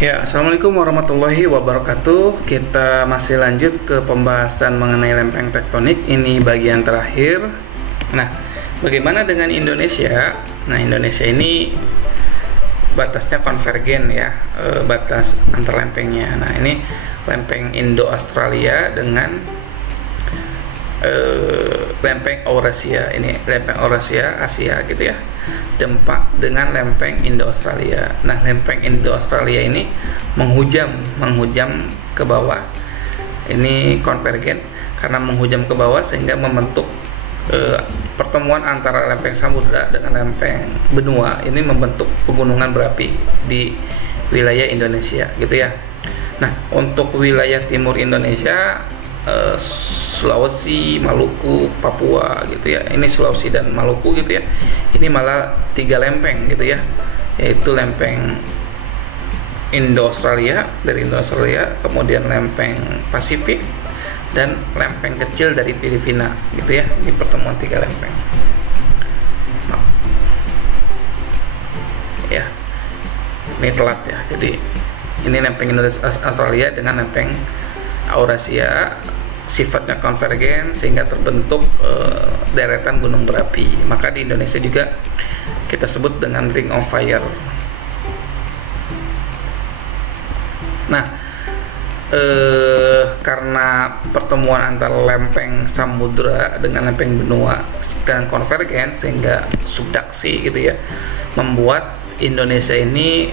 Ya, assalamualaikum warahmatullahi wabarakatuh. Kita masih lanjut ke pembahasan mengenai lempeng tektonik. Ini bagian terakhir. Nah, bagaimana dengan Indonesia? Nah, Indonesia ini batasnya konvergen ya, batas antar lempengnya. Nah, ini lempeng Indo-Australia dengan lempeng Eurasia. Ini lempeng Eurasia Asia gitu ya, dempak dengan lempeng Indo-Australia. Nah, lempeng Indo-Australia ini menghujam ke bawah. Ini konvergen karena menghujam ke bawah sehingga membentuk pertemuan antara lempeng samudra dengan lempeng benua. Ini membentuk pegunungan berapi di wilayah Indonesia gitu ya. Nah, untuk wilayah timur Indonesia, Sulawesi, Maluku, Papua gitu ya. Ini Sulawesi dan Maluku gitu ya. Ini malah 3 lempeng gitu ya, yaitu lempeng Indo-Australia, dari Indo-Australia, kemudian lempeng Pasifik, dan lempeng kecil dari Filipina gitu ya. Ini pertemuan 3 lempeng. Nah, ya, ini telat ya. Jadi ini lempeng Indo-Australia dengan lempeng Eurasia, sifatnya konvergen sehingga terbentuk deretan gunung berapi. Maka di Indonesia juga kita sebut dengan Ring of Fire. Nah, karena pertemuan antara lempeng samudra dengan lempeng benua dan konvergen sehingga subduksi gitu ya, membuat Indonesia ini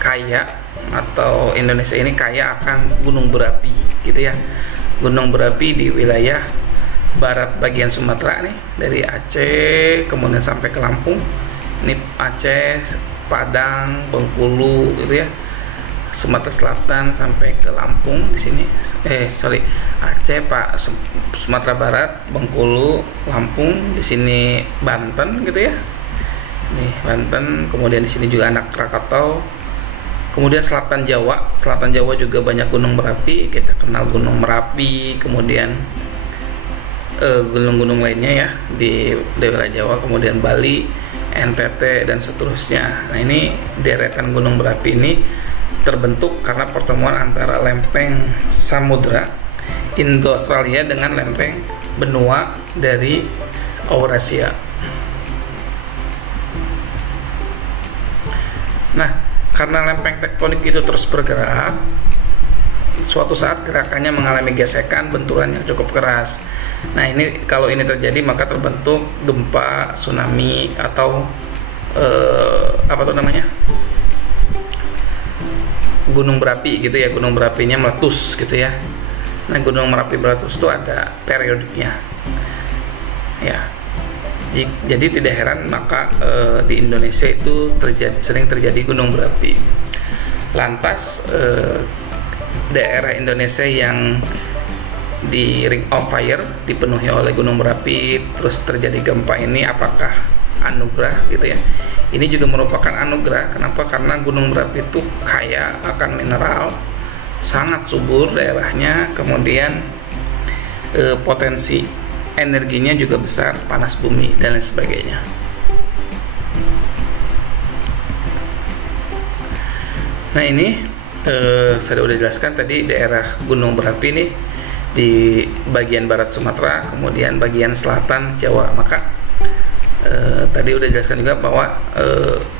kaya, atau Indonesia ini kaya akan gunung berapi gitu ya. Gunung berapi di wilayah barat bagian Sumatera nih, dari Aceh kemudian sampai ke Lampung. Ini Aceh, Padang, Bengkulu gitu ya. Sumatera Selatan sampai ke Lampung di sini. Aceh, Sumatera Barat, Bengkulu, Lampung, di sini Banten gitu ya. Nih Banten, kemudian di sini juga anak Krakatau. Kemudian Selatan Jawa juga banyak gunung berapi. Kita kenal Gunung Merapi, kemudian gunung-gunung lainnya ya di wilayah Jawa, kemudian Bali, NTT dan seterusnya. Nah, ini deretan gunung berapi ini terbentuk karena pertemuan antara lempeng samudra Indo-Australia dengan lempeng benua dari Eurasia. Nah, karena lempeng tektonik itu terus bergerak, suatu saat gerakannya mengalami gesekan, benturan yang cukup keras. Nah, ini kalau ini terjadi maka terbentuk gempa, tsunami, atau gunung berapi gitu ya. Gunung berapinya meletus gitu ya. Nah, gunung Merapi meletus itu ada periodiknya ya. Jadi tidak heran maka di Indonesia itu sering terjadi gunung berapi. Lantas daerah Indonesia yang di Ring of Fire dipenuhi oleh gunung berapi terus terjadi gempa ini, apakah anugerah gitu ya? Ini juga merupakan anugerah. Kenapa? Karena gunung berapi itu kaya akan mineral, sangat subur daerahnya, kemudian potensi energinya juga besar, panas bumi dan lain sebagainya. Nah, ini saya udah jelaskan tadi daerah gunung berapi nih di bagian barat Sumatera, kemudian bagian selatan Jawa. Maka tadi udah jelaskan juga bahwa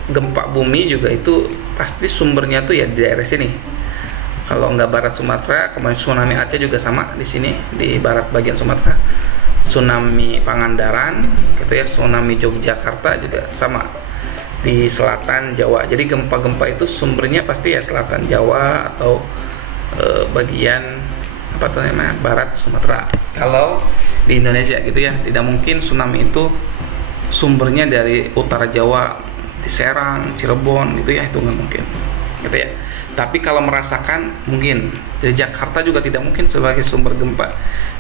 gempa bumi juga itu pasti sumbernya tuh ya di daerah sini. Kalau nggak barat Sumatera, kemudian tsunami Aceh juga sama di sini di barat bagian Sumatera. Tsunami Pangandaran gitu ya, tsunami Yogyakarta juga sama di selatan Jawa. Jadi gempa-gempa itu sumbernya pasti ya selatan Jawa atau bagian barat Sumatera. Kalau di Indonesia gitu ya, tidak mungkin tsunami itu sumbernya dari utara Jawa, di Serang, Cirebon gitu ya, itu nggak mungkin gitu ya. Tapi kalau merasakan mungkin. Di Jakarta juga tidak mungkin sebagai sumber gempa.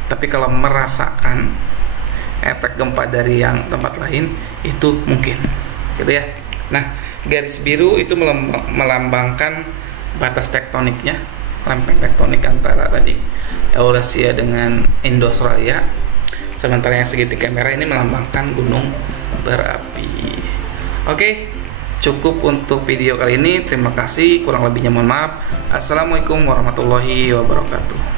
Tapi kalau merasakan efek gempa dari yang tempat lain itu mungkin, gitu ya. Nah, garis biru itu melambangkan batas tektoniknya, lempeng tektonik antara tadi Eurasia dengan Indo-Australia. Sementara yang segitiga merah ini melambangkan gunung berapi. Oke, Cukup untuk video kali ini. Terima kasih. Kurang lebihnya mohon maaf. Assalamualaikum warahmatullahi wabarakatuh.